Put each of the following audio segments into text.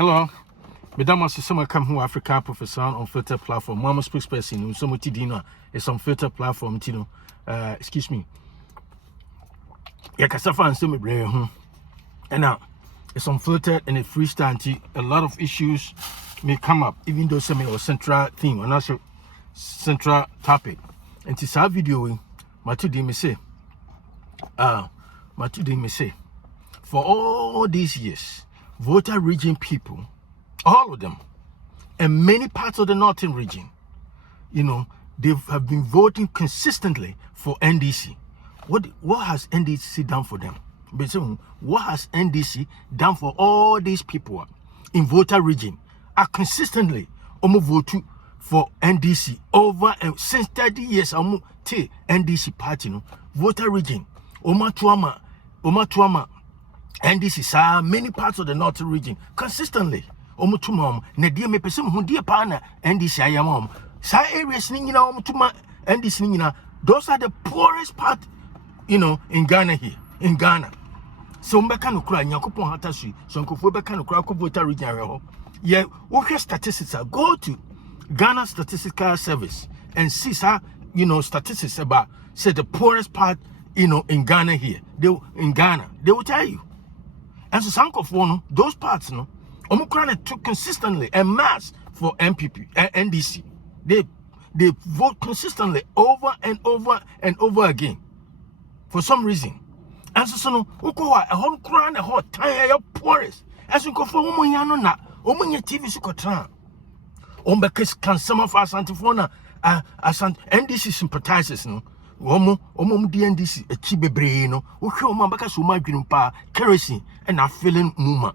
Hello. Madam Assisama come who Africa Professor on filter platform. Mama speaks person, so much dinner is on filter platform, Tino. Excuse me. Yakasafa and semi brain. And now it's unfiltered and a freestyle. A lot of issues may come up, even though some or central theme or not central topic. And this our video, Matudi me say, for all these years, Volta Region people, all of them, and many parts of the northern region, they have been voting consistently for NDC. What has NDC done for them? What has NDC done for all these people in Volta Region? Are consistently vote for NDC over and since 30 years. NDC party, Volta Region, Oma Tuama, NDC, sir, many parts of the northern region consistently. Omutumam, Nadia me person who dear partner, NDC I am. Sa areas nina omutuma NDC nina. Those are the poorest part, in Ghana here. In Ghana. So mbeka cry, Yakupon Hatasui, so Nkofobeka cry Volta Region. Yeah, okay, statistics are go to Ghana Statistical Service and see statistics about say the poorest part, in Ghana here. They will tell you. And so some of those parts, Omicron took consistently en masse for MPP and NDC. They vote consistently over and over and over again for some reason. And so Ukoa a whole crown a hot tire poorest. As you go for woman na TV Sukotran. Ombekes can some of us antiphona NDC sympathizers Omo DNDC a chibebre Uko Mambaka Suma Grimpa kerosene and a feeling muma.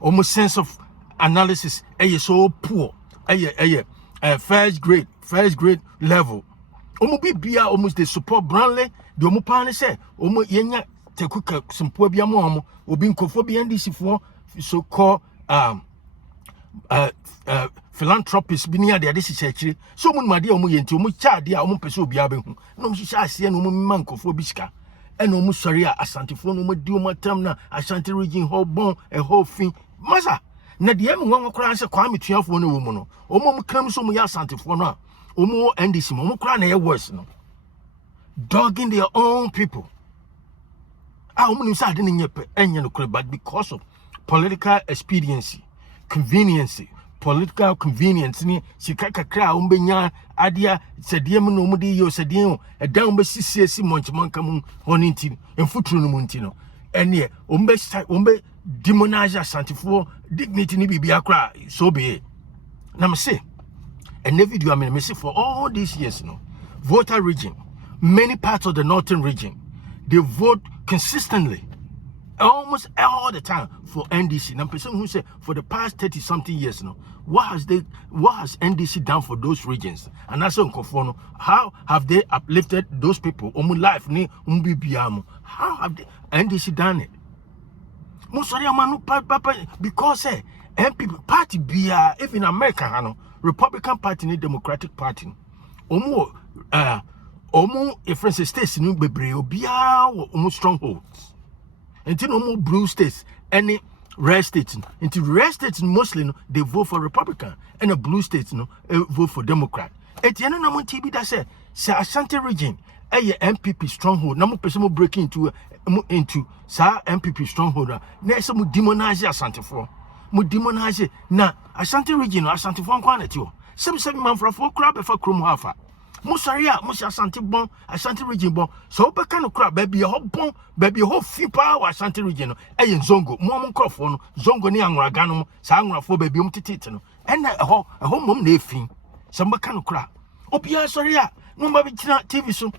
Almost sense of analysis so poor. First grade level. Bia almost they support Branley, the Omupane say, Yenya Tekuka some poor biamo, Obin Kophobia NDC for so called philanthropists binia de this is actually so mun madi omuyenti omucha dia omupeso biabe hu no mshisha asie no manko fo biska eno omusori a asantefo no madi omatam na Asante region ho bon e ho fin masa na de em nwan kora se kwa metuafo no wo mu no omom kam so mu ya asantefo no a omo NDC mo kora na ye worse no dogging their own people omo say ade nyepe enye no kora but because of political expediency convenience political convenience ni sikaka kra umbenya adia sediem no mudi yo sediem e down be sisiesi monchmanka mu honinti enfuturu no munti no ene umbe demonize Asantefo dignity ni bibia kra so be na me say ene video me say for all these years Volta Region, many parts of the northern region, they vote consistently almost all the time for NDC. Now, person who say for the past 30 something years what has NDC done for those regions? And that's how have they uplifted those people? Life ni how have the NDC done it? Because MPP party be if in America Republican Party ni Democratic Party if states ni bebre obia strongholds. Until no more blue states, any red states. Until red states mostly they vote for Republican, and the blue states vote for Democrat. At the end of the TV that say Asante region, a MPP stronghold. No more person break into sa MPP stronghold. Next some demonize Asantefo. Mu demonize na Asante region Asantefo quantity. Some man for 4 crab for Krum Hafa. Musaria, Musa Asante region bon. So be kind of crab, baby, a whole bon, baby, a whole fipa, Asante region, Zongo, Mom Crawford, Zongo ni Angragano, Sangra for baby umtitano, and a whole mum nafing. Some kind of crab. Opia, sorry, no baby TV so.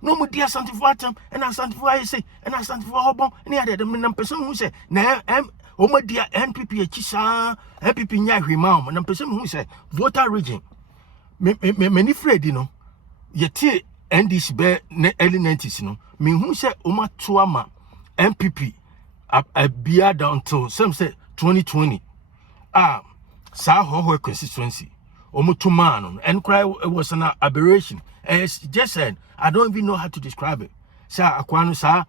No more dear Santifatam, and Asantefo I say, and Asantefo Hobon, and the other person who say, na my dear NPP, Chisa, NPP Yahi Mam, and a person who say, Volta Region. Many afraid, yet NDC be early 90s, me who say Oma Tuama MPP a beer down till some say 2020. Sa ho constituency. Omutumano and cry was an aberration. As just said, I don't even know how to describe it. Sa Aquano sa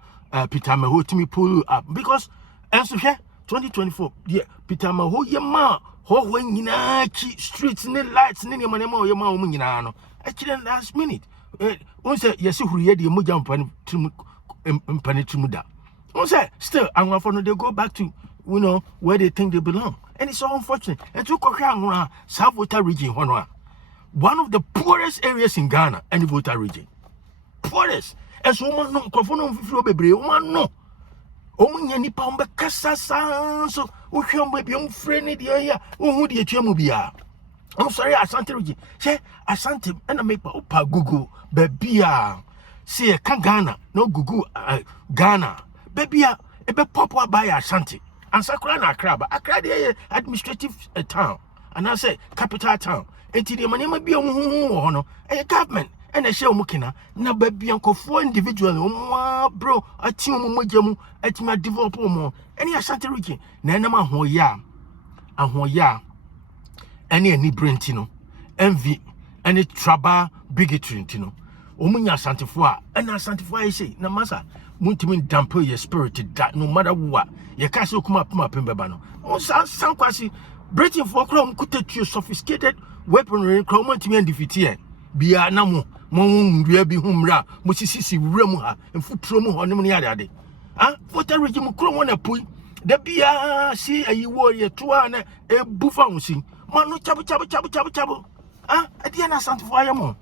Peter Mahotimi pull up because as here 2024 yeah Peter ma ho yema ho nyina chi streets ne lights ne manema ho yema o nyina no actually last minute on say yes huriye de mogya mpani trimu da on say still anwafo no they go back to where they think they belong, and it's so unfortunate. And to Kokra South Volta region one of the poorest areas in Ghana and the Volta region poorest and so man no kofono mfifiro bebre woman no omunya nipa ombe kasa so wo hwembe bi omfre de ya ohu de atwa mu bia. I'm sorry, Asante region. Say Asante and I make opa Google bebia. See Ghana, no Google Ghana. Bebia ebe pop up by Asante. And Sakura na Accra, but Accra dey administrative town. And I say capital town. Enti the money be no a government and a show mukina na baby ankofo individual bro ati mogya mu ati ma develop mo. Any Asante region na na ma ahoya any brentino envy any tribal bigotry ntino omunya asantefo a na asantefo ayi say na masa muntimi dampen your spirit that no matter what ye ka say kuma pembeba no on san kwasi breathing for krom kutetu sophisticated weaponry krom muntimi defeat here bia na mo ndua bi humra mo sisi wura mu ha mfuturo mu ho ne ne ade Volta Region mu krom na pui da bia si ayi wo ye to na e bufa unsi manu chabu adia na asantefo ayamo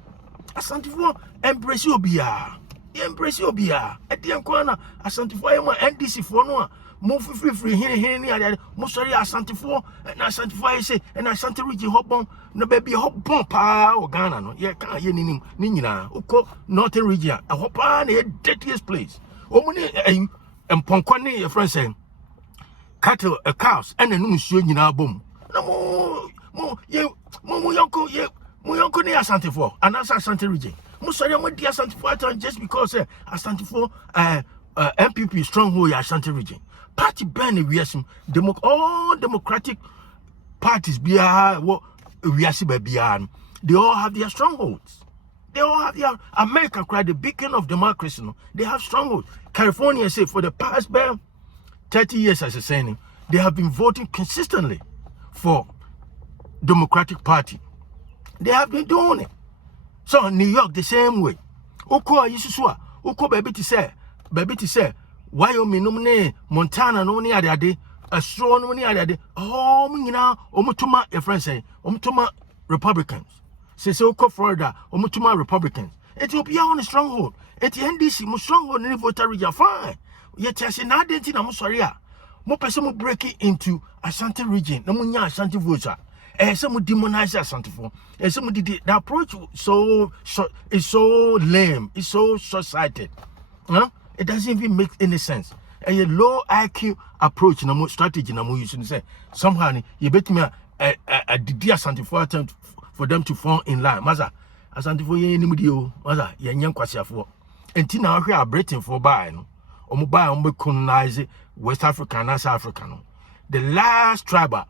asantefo embrace obia adia nko na asantefo ayamo NDC fo no a mo free hene ni ade mo sori asantefo na asantefo ayese na Asante Region hobon no baby hobon pa o Ghana no ye kan ye ni nyina uko Northern Region a hopa na ye dirtiest place o mo ni emponko ni your friend say cattle cows and no nsuo nyina bom na mo yonko ni Asantefo and Asante Region mo sorry mo di Asantefo just because Asantefo MPP stronghold ya Asante Region party ban wiasem all democratic parties bia wiase ba bia they all have their strongholds. They all have their America the beacon of democracy no? They have strongholds. California say for the past 30 years as a saying they have been voting consistently for Democratic Party. They have been doing it. So New York the same way. Oko yisusua, oko baby to say, Wyoming no ne, Montana no ne ade, Astro no ne ade. Oh, nyina omutuma your friend say, omutuma Republicans. Say oko Florida, omutuma Republicans. Ethiopia on a stronghold. Eti NDC mo stronghold in Volta Region fine. Yet I say na denti na mo sorry a. Mo pese mo break it into Asante Region. Na mo nya Asante voter. Some demonize Asantefo. Some the approach is so lame, it's so short-sighted. It doesn't even make any sense. A low IQ approach, no strategy, no using say somehow you bet me a dear Asantefo attempt for them to fall in line. Maza Asantefo ye ni mudio, maza ye nyam kwasiafo. Enti na hwe abretin for buy no. Omo buy omo colonize West Africa and South Africa no. The last tribal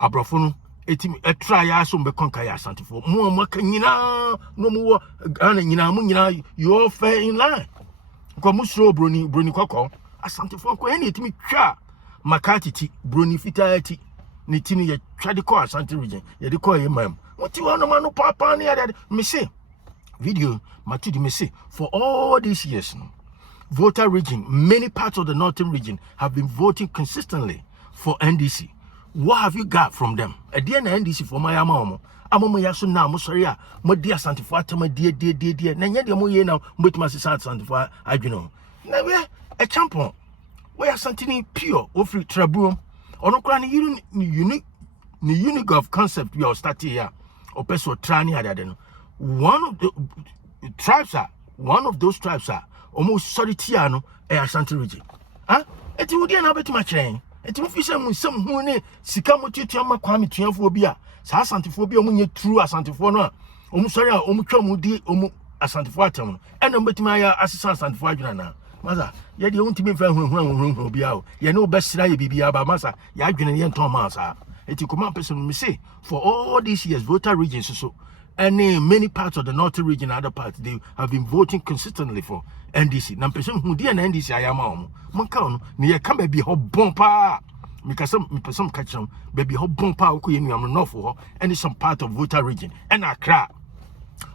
abrofo a try aso be conquer Asantefo mo nyina no mo Ghana nyina mo nyina you all fair in line ko mo sro broni kokko Asantefo ko ene etimi twa makatiti broni fitaati ne tini ye twa de ko Asante Region ye de ko ye mam moti wono manu papa ne ade me say video matudi me say for all these years no Volta Region, many parts of the Northern Region have been voting consistently for NDC. What have you got from them? At the end of NDC for my mama yaso na mo sorry a mo dia Asantefo atama die na nya de mo ye na mo tima sisa Asantefo adweno na we a champion we Asantini pure ofri trabuom ono kra ni unique of concept we are starting here o peso trani ade no one of those tribes are almost sorry tia no Asante Region eti wo dia na betima kyerɛn eti mo fi sɛ mo nsɛm hu ne sika mo tutua ma kwa metuafo bi a saa Asantefo bi a mo nye true Asantefo no a omo sɔre a omo twa mo di omo Asantefo atam no ɛna mo betima ya asesa Asantefo adwena na maza ye de wontimi fa hu bi a o ye ne obɛsra ye bibia ba maza ya adwene ye nton ma sa eti koma person me say for all these years Volta Region so and many parts of the Northern Region and other parts they have been voting consistently for NDC. Na person who dey na NDC ayama omo. Mon ka no ne ye ka ba bi ho bon pa. because some catch them, baby, how bump out, you am north for her, and it's some part of Volta region, and Accra.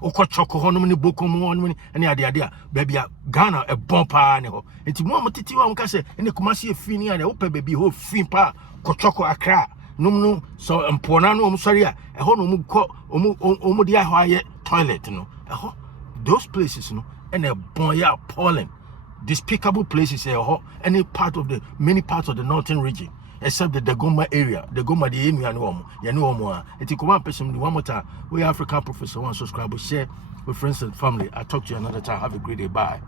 Oko choko ho no ni boko mu no ni ene ade baby Ghana e bompa ne ho enti mo motiti wa nka se ene Kumasi efi ni ade wo pe baby ho fi pa ko choko Accra no so mpona no sori a e ho no mu ko omu dia ho aye toilet no e ho those places no ene bon ya appalling despicable places e ho any part of the many parts of the northern region except the Goma area. The Goma the emu yani omo. Eti come on person one more time. We African Professor, one subscribe, share with friends and family. I'll talk to you another time. Have a great day. Bye.